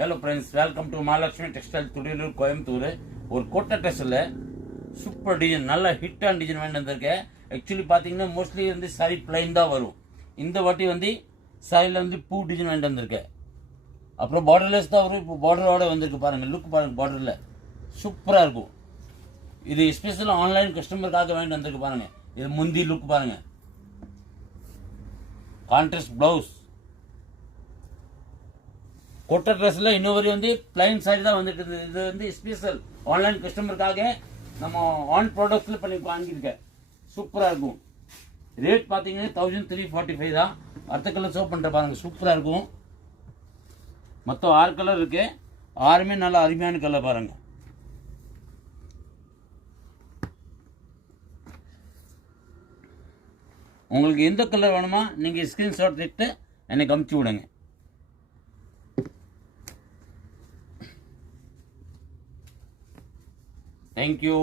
Hello friends, welcome to Mahalakshmi textile Thudiyalur Coimbatore. ஒரு கோட்டை ட்ரெஸ்ஸில் சூப்பர் டிசைன், நல்ல ஹிட்டான டிசைன் வேண்டி வந்திருக்கேன். ஆக்சுவலி பார்த்தீங்கன்னா மோஸ்ட்லி வந்து சாரி பிளைன் தான் வரும். இந்த வாட்டி வந்து சாரியில் வந்து பூ டிசைன் வேண்டி வந்திருக்கேன். அப்புறம் பார்டர்லெஸ் தான் வரும். இப்போ பார்டரோட வந்திருக்கு பாருங்கள், லுக் பாருங்கள், பார்டரில் சூப்பராக இருக்கும். இது எஸ்பெஷலாக ஆன்லைன் கஸ்டமருக்காக வேண்டி வந்திருக்கு பாருங்கள். இது முந்தி லுக் பாருங்கள், கான்ட்ராஸ்ட் ப்ளவுஸ். கோட்டை ட்ரெஸ்ஸில் இன்னொரு வந்து பிளைன் சாரி தான் வந்துட்டு இருக்குது. இது வந்து ஸ்பெஷல் ஆன்லைன் கஸ்டமருக்காக நம்ம ஆன் ப்ராடக்ட்ஸில் பண்ணி வாங்கியிருக்கேன். சூப்பராக இருக்கும். ரேட் பார்த்தீங்கன்னா 1345 தான். அடுத்த கலர் ஷோ பண்ணுற பாருங்க, சூப்பராக இருக்கும். மொத்தம் 6 கலர் இருக்கு. 6மே நல்ல அருமையான கலர் பாருங்க. உங்களுக்கு எந்த கலர் வேணுமா நீங்கள் ஸ்க்ரீன்ஷாட் எடுத்து எனக்கு அமுச்சு விடுங்க. Thank you.